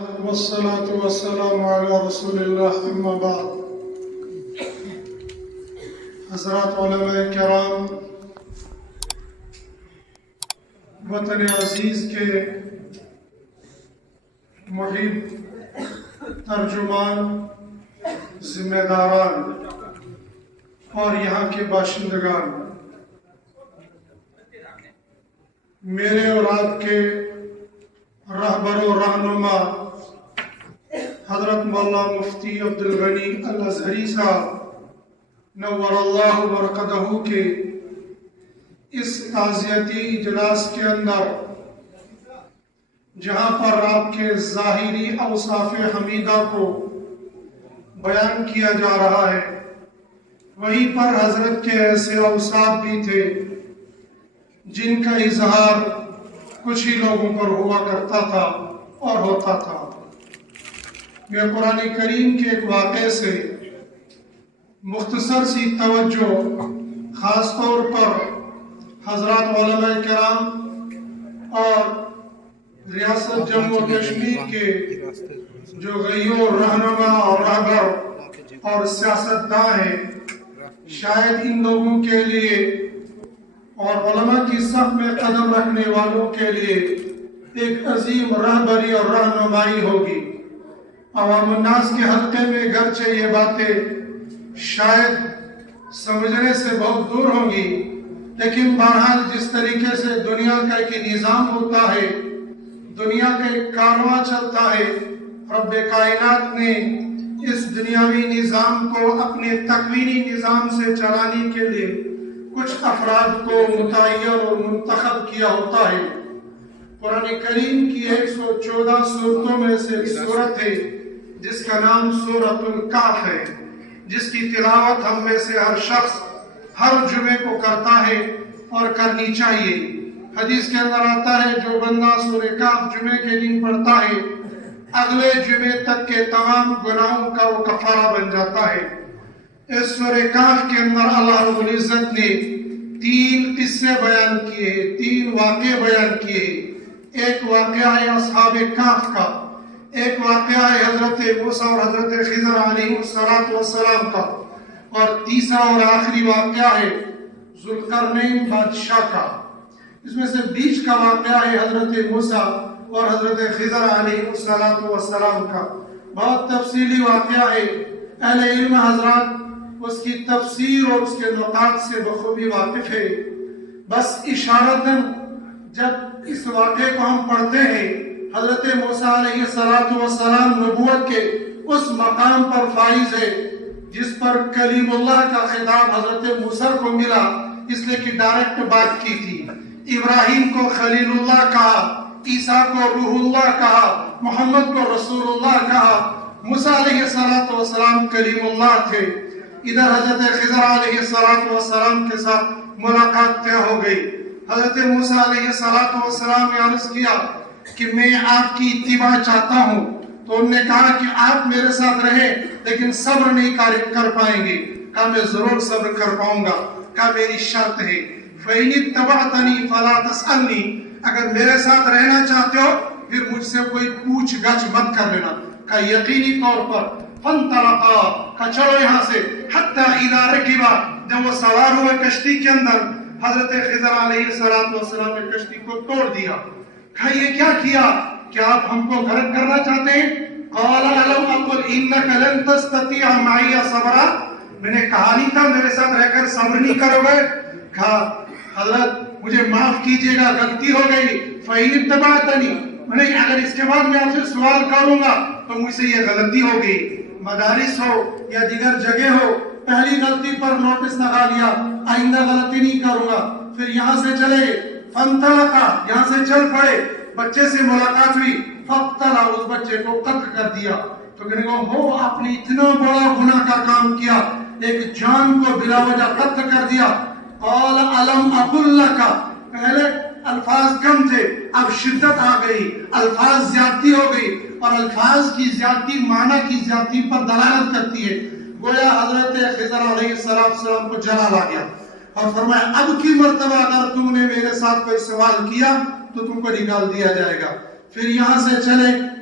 والصلاة والسلام على رسول اللہ اما بعد. حضرات علماء کرام، وطن عزیز کے محب ترجمان، ذمہ داران اور یہاں کے باشندگان، میرے اور آپ کے رہبر و رہنما حضرت مولانا مفتی عبدالغنی الازہری صاحب نور اللہ مرقدہ کے اس تعزیتی اجلاس کے اندر، جہاں پر آپ کے ظاہری اوصاف حمیدہ کو بیان کیا جا رہا ہے، وہیں پر حضرت کے ایسے اوصاف بھی تھے جن کا اظہار کچھ ہی لوگوں پر ہوا کرتا تھا اور ہوتا تھا. میں قرآن کریم کے ایک واقعے سے مختصر سی توجہ خاص طور پر حضرات علماء کرام اور ریاست جموں و کشمیر کے جو غیور رہنما اور رہبر اور سیاستداں ہیں، شاید ان لوگوں کے لیے اور علماء کی صف میں قدم رکھنے والوں کے لیے ایک عظیم رہبری اور رہنمائی ہوگی. عوام الناس کے حلقے میں گرچہ یہ باتیں شاید سمجھنے سے بہت دور ہوں گی، لیکن بہرحال جس طریقے سے دنیا کا ایک نظام ہوتا ہے، دنیا کا ایک کارواں چلتا ہے، رب کائنات نے اس دنیاوی نظام کو اپنے تکوینی نظام سے چلانے کے لیے کچھ افراد کو متعین اور منتخب کیا ہوتا ہے. قرآن کریم کی 114 صورتوں میں سے ایک صورت ہے جس کا نام سورۃ الکہف ہے، جس کی تلاوت ہم میں سے ہر شخص ہر جمعے کو کرتا ہے اور کرنی چاہیے. حدیث کے اندر آتا ہے جو بندہ سورہ کہف جمعے کے دن پڑھتا ہے، اگلے جمعے تک کے تمام گناہوں کا وہ کفارہ بن جاتا ہے. اس سورہ کہف کے اندر اللہ رب العزت نے 3 قصے بیان کیے، 3 واقعے بیان کیے. ایک واقعہ ہے اصحاب کہف کا، ایک واقعہ ہے حضرت موسیٰ اور حضرت خضر علیہ السلام کا، اور تیسرا اور آخری واقعہ ہے ذوالقرنین بادشاہ کا. اس میں سے بیچ کا واقعہ ہے حضرت موسیٰ اور حضرت خضر علیہ السلام کا. بہت تفصیلی واقعہ ہے. اہل علم حضرات اس کی تفسیر اور اس کے نقاط سے بخوبی واقف ہے. بس اشارتاً جب اس واقعے کو ہم پڑھتے ہیں، حضرت موسیٰ علیہ السلام نبوت کے اس مقام پر فائز ہے جس پر کلیم اللہ کا خطاب حضرت موسیٰ کو ملا، اس لیے کہ ڈائریکٹ بات کی تھی. ابراہیم کو خلیل اللہ کہا، عیسیٰ کو روح اللہ کہا، محمد کو رسول اللہ کہا. موسیٰ علیہ السلام کلیم اللہ تھے. ادھر حضرت خضر علیہ السلام کے ساتھ ملاقات طے ہو گئی. حضرت موسیٰ علیہ السلام نے عرض کیا کہ میں آپ کی اتباع چاہتا ہوں، تو انہوں نے کہا کہ آپ میرے ساتھ رہیں لیکن صبر نہیں کر پائیں گے. کہا میں ضرور صبر کر پاؤں گا. کہا میری شرط ہے فَإِنِ اتَّبَعْتَنِي فَلَا تَسْأَلْنِي، اگر میرے ساتھ رہنا چاہتے ہو پھر مجھ سے کوئی پوچھ گچھ مت کر لینا. کہا یقینی طور پر. فَانْطَلَقَا، کہا چلو یہاں سے. حَتَّى إِذَا رَكِبَا، جب وہ سوار ہوئے کشتی کے اندر، حضرت خضر علیہ السلام نے کشتی کو توڑ دیا. کہا یہ کیا کیا؟ کیا آپ ہم کو غرق کرنا چاہتے ہیں؟ قَالَ أَلَمْ أَقُلْ إِنَّكَ لَن تَسْتَطِيعَ مَعِيَ صَبْرًا، میں نے کہا نہیں تھا میرے ساتھ رہ کر صبر نہیں کرو گے؟ کہا حضرت مجھے معاف کیجئے گا، غلطی ہو گئی. فَإِنِ اتَّبَعْتَنِي، میں نے اگر اس کے بعد میں آپ سے سوال کروں گا تو مجھ سے یہ غلطی ہو گئی. مدارس ہو یا دیگر جگہ ہو، پہلی غلطی پر نوٹس لگا لیا، آئندہ غلطی نہیں کروں گا. پھر یہاں سے چلے گئے. فانطلقا، یہاں سے چل پڑے. بچے سے ملاقات ہوئی. فقتلا، اس بچے کو قتل کر دیا. تو کہنے کو ہو آپ نے اتنا بڑا گناہ کا کام کیا، ایک جان کو بلا وجہ قتل کر دیا. قال الم اقل لک، پہلے الفاظ کم تھے، اب شدت آ گئی، الفاظ زیادتی ہو گئی، اور الفاظ کی زیادتی معنی کی زیادتی پر دلالت کرتی ہے. گویا حضرت خضر علیہ السلام کو جلال آ گیا اور فرمایا اب کی مرتبہ اگر تم نے میرے ساتھ کوئی سوال کیا تو تم کو نکال دیا جائے گا. پھر یہاں سے چلے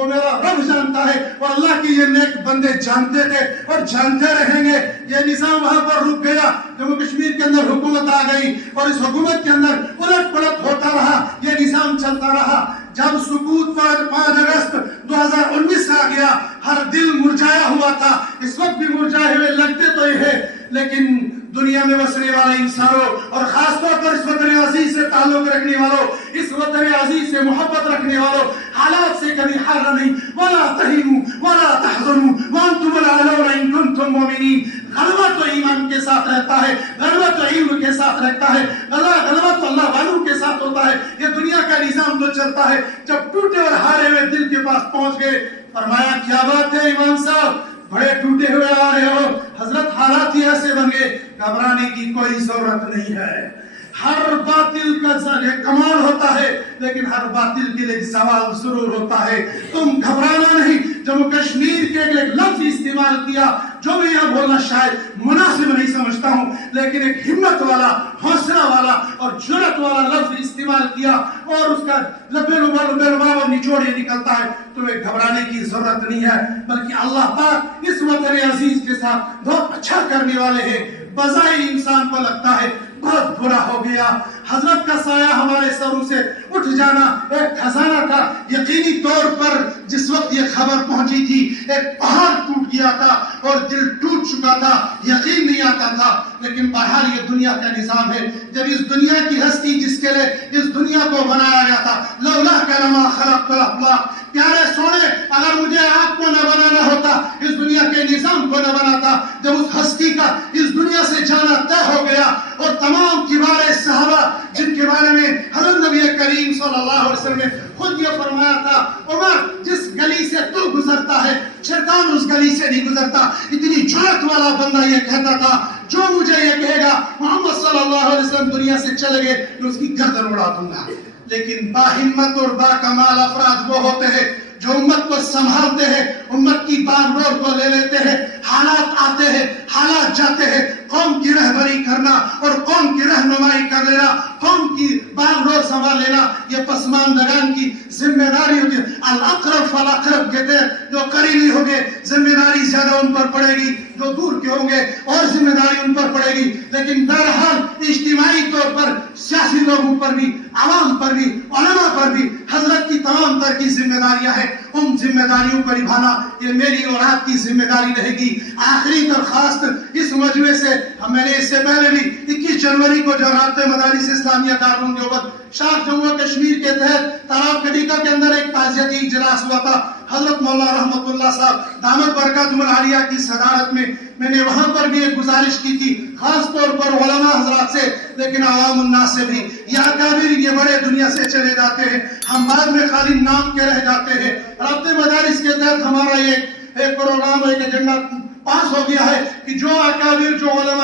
وہ میرا رب جانتا ہے اور اللہ کی یہ نیک بندے جانتے تھے اور جانتے رہیں گے. یہ نظام وہاں پر رک گیا. جموں کشمیر کے اندر حکومت آ گئی اور اس حکومت کے اندر الٹ پلٹ ہوتا رہا. یہ نظام چلتا رہا. جب سکوت پر 5 اگست 2019 آ گیا, ہر دل مرجھایا ہوا تھا. اس وقت بھی مرجھائے ہوئے لگتے تو یہ ہے, لیکن دنیا میں بسنے والے انسانوں اور خاص طور پر اس وطن عزیز سے تعلق رکھنے والوں, اس وطن عزیز سے محبت رکھنے والوں, حالات سے کبھی ہارنا نہیں. وَلَا تَهِنُوا وَلَا تَحْزَنُوا وَأَنْتُمُ الْأَعْلَوْنَ إِن كُنتُم مُؤْمِنِينَ. غلبہ تو ایمان کے ساتھ رہتا ہے, غلبہ تو علم کے ساتھ رہتا ہے, غلبہ تو اللہ والوں کے ساتھ ہوتا ہے. یہ دنیا کا نظام تو چلتا ہے. جب ٹوٹے اور ہارے ہوئے دل کے پاس پہنچ گئے, فرمایا کیا بات ہے امام صاحب, بڑے ٹوٹے ہوئے آ رہے ہو. حضرت حالات ہی ایسے بن گئے, گھبرانے کی کوئی ضرورت نہیں ہے. ہر باطل کا کمال ہوتا ہے, لیکن ہر باطل کے لیے سوال ضرور ہوتا ہے. تم گھبرانا نہیں. جموں کشمیر کے ایک لفظ استعمال کیا جو میں یہاں بولنا شاید مناسب نہیں سمجھتا ہوں, لیکن ایک ہمت والا, حوصلہ والا اور جرأت والا لفظ استعمال کیا اور اس کا لبے لبا اور نچوڑ یہ نکلتا ہے. تمہیں گھبرانے کی ضرورت نہیں ہے, بلکہ اللہ پاک اس وطن عزیز کے ساتھ بہت اچھا کرنے والے ہیں. بظاہر انسان کو لگتا ہے بہت برا ہو گیا, حضرت کا سایہ ہمارے سروں سے اٹھ جانا ایک خزانہ تھا. یقینی طور پر جس وقت یہ خبر پہنچی تھی ایک پہاڑ ٹوٹ گیا تھا اور دل ٹوٹ چکا تھا, یقین نہیں آتا تھا. لیکن بہرحال یہ دنیا کا نظام ہے. جب اس دنیا کی ہستی جس کے لیے اس دنیا کو بنایا گیا تھا, لولا کلمہ خلقت الافلاق, پیارے سونے اگر مجھے آپ کو نہ بنانا ہوتا, اس دنیا کے نظام کو نہ بناتا, جب اس ہستی کا اس دنیا سے جانا طے ہو گیا اور تمام کبار صحابہ جن کے بارے میں حضرت نبی کریم صلی اللہ علیہ وسلم نے خود یہ فرمایا تھا, عمر جس گلی سے تو گزرتا ہے شیطان اس گلی سے نہیں گزرتا. اتنی جرأت والا بندہ یہ کہتا تھا, جو مجھے یہ کہے گا محمد صلی اللہ علیہ وسلم دنیا سے چلے گئے میں اس کی گردن اڑا دوں گا. لیکن باہمت اور با کمال افراد وہ ہوتے ہیں جو امت کو سنبھالتے ہیں, امت کی بار ڈور کو لے لیتے ہیں. حالات آتے ہیں, حالات جاتے ہیں, قوم کی رہبری کرنا اور قوم کی رہنمائی کر لینا, قوم کی بار ڈور سنبھال لینا, یہ پسماندگان کی ذمہ داری ہوتی ہے. الاقرب فالاقرب کہتے ہیں, جو قریبی ہوں گے ذمہ داری زیادہ ان پر پڑے گی, جو دور کے ہوں گے اور ذمہ داری ان پر پڑے گی. لیکن بہرحال اجتماعی طور پر سیاسی لوگوں پر بھی, عوام پر بھی, علماء پر بھی حضرت کی تمام تر کی ذمہ داریاں ہیں. ان ذمہ داریوں کو نبھانا یہ میری اور آپ کی ذمہ داری رہے گی. آخری درخواست اس مجمع سے, میں نے اس سے پہلے بھی 21 جنوری کو جو رابطہ مدارس اسلامیہ دارالعلوم دیوبند شاخ جموں کشمیر کے تحت تالاب کڈیکا کے اندر ایک تعزیتی اجلاس ہوا تھا. حضرت مولانا رحمت اللہ صاحب دامت برکاتہم العالیہ کی صدارت میں نے وہاں پر بھی ایک گزارش کی تھی, خاص طور پر علماء حضرات سے, لیکن عوام الناس سے بھی. یہ اکابر یہ بڑے دنیا سے چلے جاتے ہیں, ہم بعد میں خالی نام کے رہ جاتے ہیں. رابطہ مدارس کے تحت ہمارا یہ ایک پروگرام, ایک ایجنڈا پاس ہو گیا ہے کہ جو اکابر, جو علماء